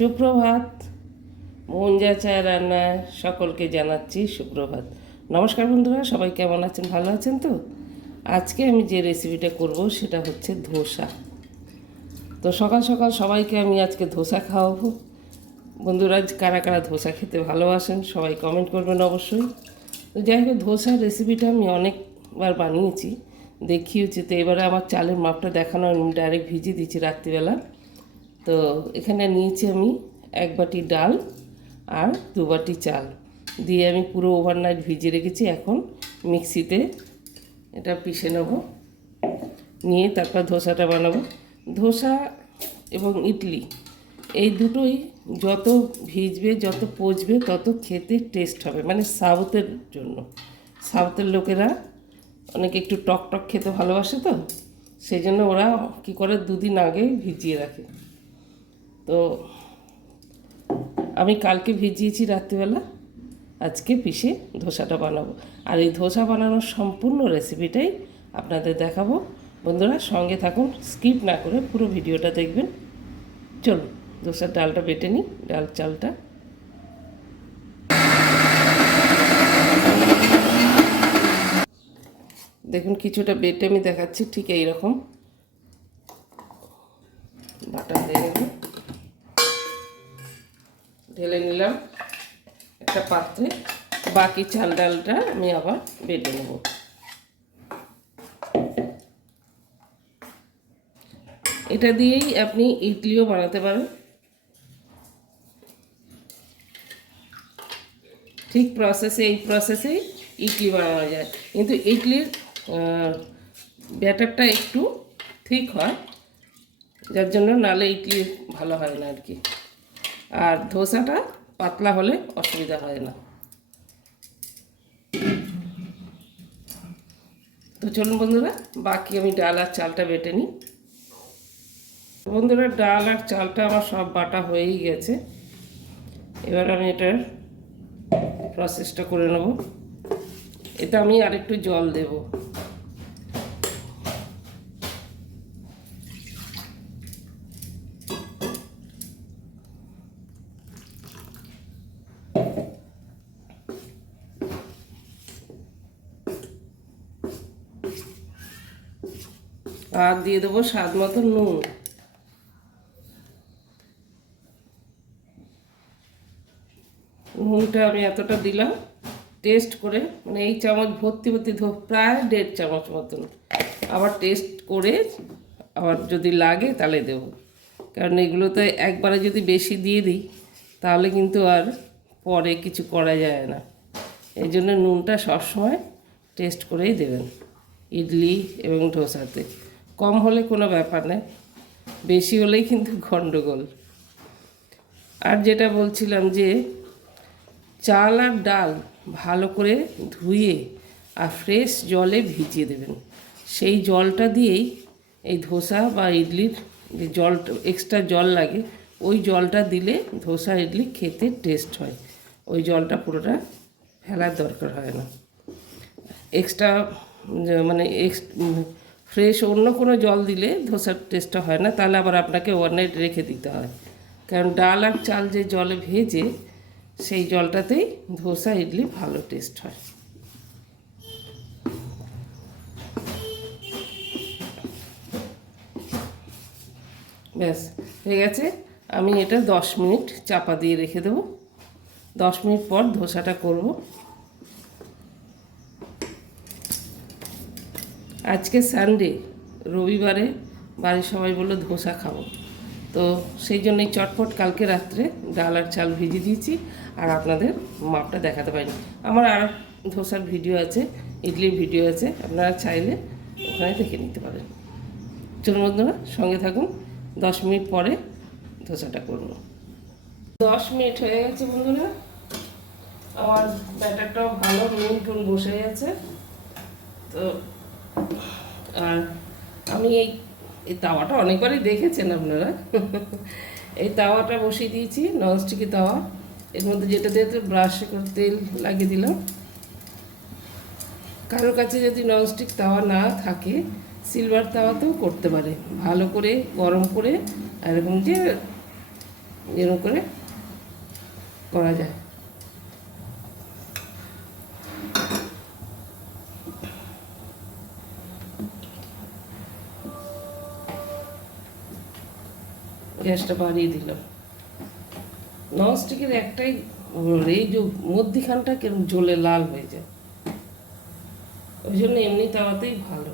সুপ্রভাত। মন যা চায় রান্নায় সকলকে জানাচ্ছি সুপ্রভাত। নমস্কার বন্ধুরা, সবাই কেমন আছেন? ভালো আছেন তো? আজকে আমি যে রেসিপিটা করব সেটা হচ্ছে ধোসা। তো সকাল সকাল সবাইকে আমি আজকে ধোসা খাওয়াবো। বন্ধুরা, কারা কারা ধোসা খেতে ভালোবাসেন সবাই কমেন্ট করবেন অবশ্যই। তো যাই হোক, ধোসার রেসিপিটা আমি অনেকবার বানিয়েছি, দেখিয়েছি। তো এবারে আমার চালের মাপটা দেখানো, আমি ডাইরেক্ট ভিজিয়ে দিচ্ছি রাত্রিবেলা। তো এখানে নিয়েছি আমি 1 বাটি ডাল আর 2 বাটি চাল দিয়ে আমি পুরো ওভারনাইট ভিজিয়ে রেখেছি। এখন মিক্সিতে এটা পিষে নেব, নিয়ে তারপর ধোসাটা বানাবো। ধোসা এবং ইডলি এই দুটোই যত ভিজবে, যত পচবে, তত খেতে টেস্ট হবে। মানে সাউথের জন্য, সাউথের লোকেরা অনেকে একটু টক টক খেতে ভালোবাসে, তো সেই জন্য ওরা কী করে 2 দিন আগে ভিজিয়ে রাখে। তো আমি কালকে ভিজিয়েছি রাত্রিবেলা, আজকে পিষে ধোসাটা বানাবো। আর এই ধোসা বানানোর সম্পূর্ণ রেসিপিটাই আপনাদের দেখাবো। বন্ধুরা সঙ্গে থাকুন, স্কিপ না করে পুরো ভিডিওটা দেখবেন। চলুন ধোসার ডালটা বেটে নিই, ডাল চালটা। দেখুন কিছুটা বেটে আমি দেখাচ্ছি, ঠিক এইরকম বাটা হয়ে গেল। ঢেলে নিলাম একটা পাত্রে, বাকি চাল ডালটা আমি আবার বেটে নেব। এটা দিয়েই আপনি ইডলিও বানাতে পারেন, ঠিক এই প্রসেসেই ইডলি বানানো যায়। কিন্তু ইডলির ব্যাটারটা একটু ঠিক হয়, যার জন্য নালে ইডলি ভালো হয় না আর কি। আর ধোসাটা পাতলা হলে অসুবিধা হয় না। তো চলুন বন্ধুরা, বাকি আমি ডাল আর চালটা বেটে নিই। বন্ধুরা, ডাল আর চালটা আমার সব বাটা হয়েই গেছে। এবার আমি এটার প্রসেসটা করে নেব। এটা আমি আরেকটু জল দেব। আর দিয়ে দেবো স্বাদ মতো নুন। নুনটা আমি এতটা দিলাম টেস্ট করে, মানে এই চামচ ভর্তি ভর্তি প্রায় 1.5 চামচ মতন। আবার টেস্ট করে আবার যদি লাগে তাহলে দেব, কারণ এগুলোতে একবারে যদি বেশি দিয়ে দিই তাহলে কিন্তু আর পরে কিছু করা যায় না। এই জন্য নুনটা সবসময় টেস্ট করেই দেবেন ইডলি এবং ধোসাতে। কম হলে কোনো ব্যাপার নেই, বেশি হলেই কিন্তু গণ্ডগোল। আর যেটা বলছিলাম যে চাল আর ডাল ভালো করে ধুয়ে আর ফ্রেশ জলে ভিজিয়ে দেবেন। সেই জলটা দিয়েই এই ধোসা বা ইডলির যে জল এক্সট্রা জল লাগে, ওই জলটা দিলে ধোসা ইডলি খেতে টেস্ট হয়। ওই জলটা পুরোটা ফেলার দরকার হয় না। এক্সট্রা মানে ফ্রেশ অন্য কোনো জল দিলে ধোসার টেস্টটা হয় না, তাহলে আবার আপনাকে ওভারনাইট রেখে দিতে হয়। কারণ ডাল আর চাল যে জলে ভেজে, সেই জলটাতেই ধোসা ইডলি ভালো টেস্ট হয়। ব্যাস হয়ে গেছে। আমি এটা 10 মিনিট চাপা দিয়ে রেখে দেবো। 10 মিনিট পর ধোসাটা করব। আজকে সানডে, রবিবারে বাড়ির সবাই বললো ধোসা খাবো, তো সেই জন্যই চটপট কালকে রাত্রে ডাল আর চাল ভিজিয়ে দিয়েছি। আর আপনাদের মাপটা দেখাতে পারিনি। আমার আর ধোসার ভিডিও আছে, ইডলির ভিডিও আছে, আপনারা চাইলে ওখানে দেখে নিতে পারেন। চলুন বন্ধুরা সঙ্গে থাকুন, 10 মিনিট পরে ধোসাটা করব। 10 মিনিট হয়ে গেছে বন্ধুরা, আমার ব্যাটারটাও ভালো নুন টুন বসে গেছে। তো আর আমি এই তাওয়াটা অনেকবারই দেখেছেন আপনারা। এই তাওয়াটা বসিয়ে দিয়েছি, ননস্টিকি তাওয়া। এর মধ্যে যেটা দিয়ে ব্রাশে করে তেল লাগিয়ে দিলাম। কারোর কাছে যদি ননস্টিক তাওয়া না থাকে, সিলভার তাওয়াতেও করতে পারে। ভালো করে গরম করে এরকম যে এরকম করে করা যায়। গ্যাসটা বাড়িয়ে দিলাম। ননস্টিকের একটাই এই যে মধ্যিখানটা কেরম জ্বলে লাল হয়ে যায়, ওই জন্য এমনি তাওয়াতেই ভালো।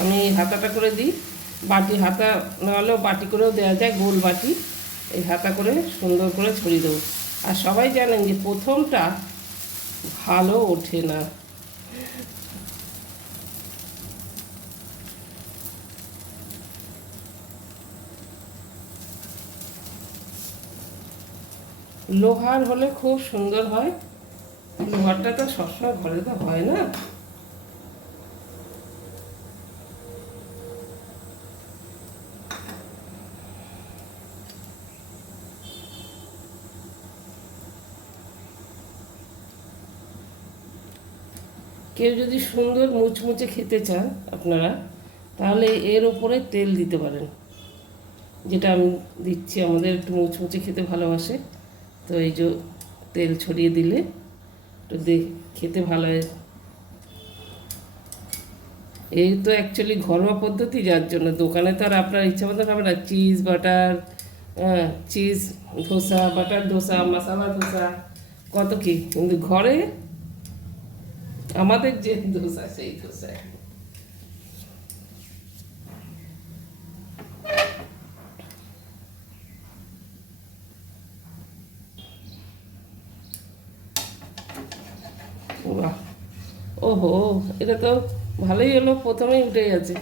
আমি হাতাটা করে দিই, বাটি হাতা নাহলেও বাটি করেও দেওয়া যায়, গোল বাটি। এই হাতা করে সুন্দর করে ছড়িয়ে দেবো। আর সবাই জানেন যে প্রথমটা ভালো ওঠে না, লোহার হলে খুব সুন্দর হয়। লোহারটা তো সবসময় ঘরে তো হয় না। কেউ যদি সুন্দর মুচমুচে খেতে চান আপনারা, তাহলে এর ওপরে তেল দিতে পারেন, যেটা আমি দিচ্ছি। আমাদের একটু মুচমুচে খেতে ভালোবাসে, তো এই যে তেল ছড়িয়ে দিলে একটু খেতে ভালো হয়। এই তো অ্যাকচুয়ালি ঘরোয়া পদ্ধতি, যার জন্য দোকানে তো আর আপনার ইচ্ছা মতো খাবে না। Cheese butter, cheese dosa, butter dosa, masala dosa, কত কি, কিন্তু ঘরে আমাদের যে ধোসা সেই ধোসা। বাহ, ওহো, এটা তো ভালোই হলো, প্রথমেই উঠে গেছে।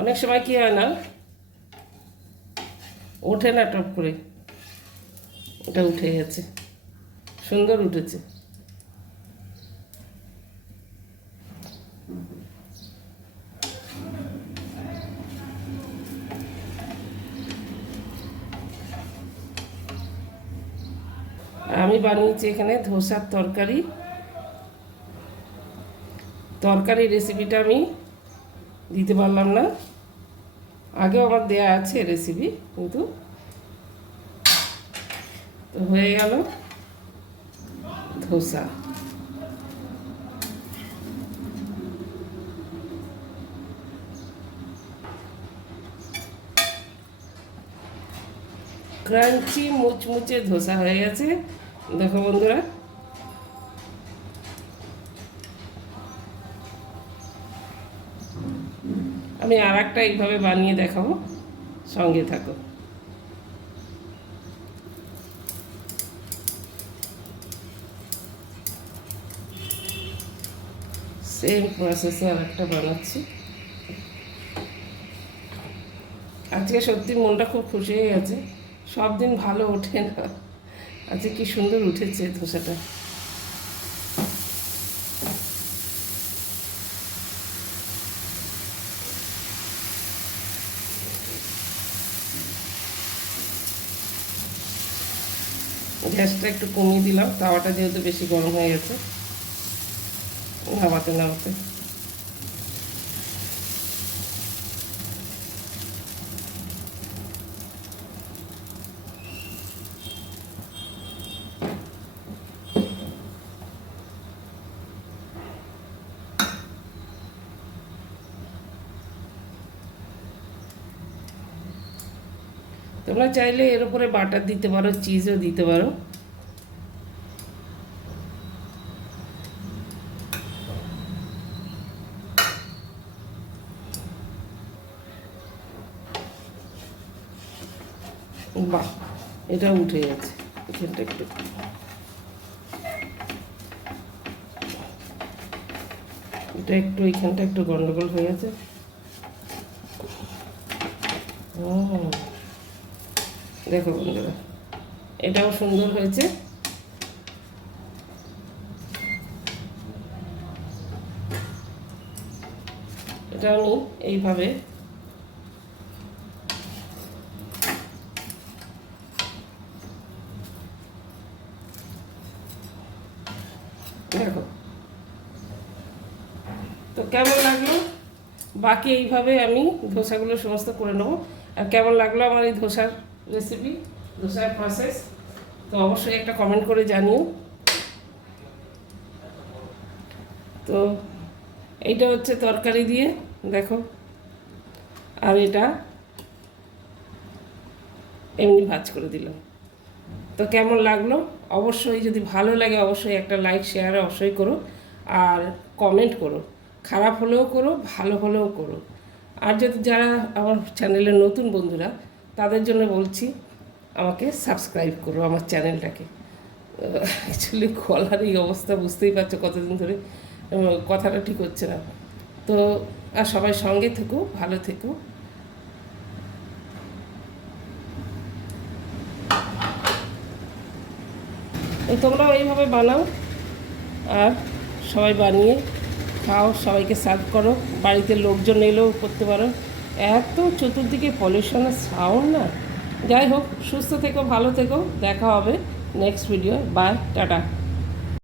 অনেক সময় কি হয় না, ওঠে না টপ করে, এটা উঠে গেছে, সুন্দর উঠেছে। আমি বানিয়েছি এখানে ধোসার তরকারি। তরকারি রেসিপিটা আমি দিতে পারলাম না, আগেও আমার দেয়া আছে রেসিপি, কিন্তু তো হয়ে গেল ধোসা। ক্রাঞ্চি মুচমুচে ধোসা হয়ে গেছে। দেখো বন্ধুরা, আমি আর একটা এইভাবে বানিয়ে দেখাবো, সঙ্গে থাকো। সেম প্রসেসে আর একটা বানাচ্ছি। আজকে সত্যি মনটা খুব খুশি হয়ে গেছে, সব দিন ভালো ওঠে না, আজকে কি সুন্দর উঠেছে ধোসাটা। গ্যাসটা একটু কমিয়ে দিলাম, তাওয়াটা যেহেতু বেশি গরম হয়ে গেছে। নামাতে নামাতে তোমরা চাইলে এর উপরে বাটার দিতে পারো, চিজও দিতে পারো। বাহ, এটা উঠে গেছে, এখানটা একটু এটা একটু এইখানটা একটু গন্ডগোল হয়ে গেছে। দেখো বন্ধুরা, এটাও সুন্দর হয়েছে। এটা আমি এইভাবে দেখো, তো কেমন লাগলো, বাকি এইভাবে আমি ধোসাগুলো সমস্ত করে নেবো। আর কেমন লাগলো আমার এই ধোসার রেসিপি, ধোসার প্রসেস, তো অবশ্যই একটা কমেন্ট করে জানিও। তো এইটা হচ্ছে তরকারি দিয়ে দেখো, আর এটা এমনি ভাজ করে দিলাম। তো কেমন লাগলো অবশ্যই, যদি ভালো লাগে অবশ্যই একটা লাইক শেয়ার অবশ্যই করো, আর কমেন্ট করো, খারাপ হলেও করো ভালো হলেও করো। আর যদি যারা আমার চ্যানেলের নতুন বন্ধুরা, তাদের জন্য বলছি আমাকে সাবস্ক্রাইব করো আমার চ্যানেলটাকে। অ্যাকচুয়ালি গলার এই অবস্থা বুঝতেই পারছো, কতদিন ধরে কথাটা ঠিক হচ্ছে না। তো আর সবাই সঙ্গে থেকো, ভালো থেকো। তোমরাও এইভাবে বানাও, আর সবাই বানিয়ে খাও, সবাইকে সার্ভ করো, বাড়িতে লোকজন এলেও করতে পারো। এত চতুর্দিকে পলিউশনের সাউন্ড না। যাই হোক, সুস্থ থেকো, ভালো থেকো, দেখা হবে নেক্সট ভিডিও। By, tata.